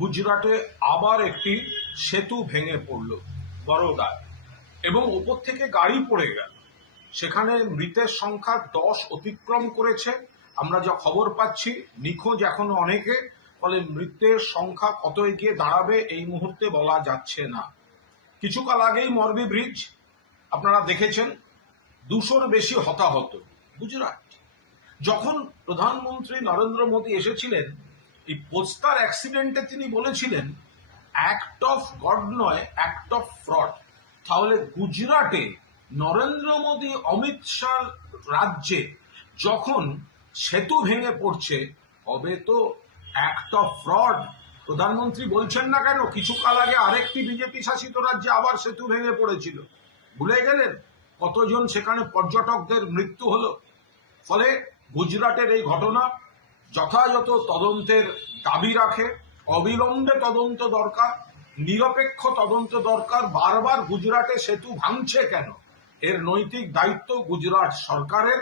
গুজরাটে আবার একটি সেতু ভেঙে পড়ল বরোদায় এবং উপর থেকে গাড়ি পড়ে গেল। সেখানে মৃতের সংখ্যা 10 অতিক্রম করেছে। আমরা যা খবর পাচ্ছি নিখোঁজ এখনো অনেকে, ফলে মৃতের সংখ্যা কত এগিয়ে দাঁড়াবে এই মুহূর্তে বলা যাচ্ছে না। কিছুকাল আগেই মরবি ব্রিজ আপনারা দেখেছেন, 200-র বেশি হতাহত গুজরাট। যখন প্রধানমন্ত্রী নরেন্দ্র মোদী এসেছিলেন এই পোস্তার অ্যাক্সিডেন্টে তিনি বলেছিলেন অ্যাক্ট অফ গড নয়, অ্যাক্ট অফ ফ্রড। তাহলে গুজরাটে নরেন্দ্র মোদী অমিত শাহ রাজ্যে যখন সেতু ভেঙে পড়ছে তবে তো অ্যাক্ট অফ ফ্রড। প্রধানমন্ত্রী বলছেন না কেন কিছুকাল আগে আরেকটি বিজেপি শাসিত রাজ্যে আবার সেতু ভেঙে পড়েছিল? ভুলে গেলেন কতজন সেখানে পর্যটকদের মৃত্যু হলো? ফলে গুজরাটের এই ঘটনা যথাযথ তদন্তের দাবি রাখে। অবিলম্বে তদন্ত দরকার, নিরপেক্ষ তদন্ত দরকার। বারবার গুজরাটে সেতু ভাঙছে কেন? এর নৈতিক দায়িত্ব গুজরাট সরকারের।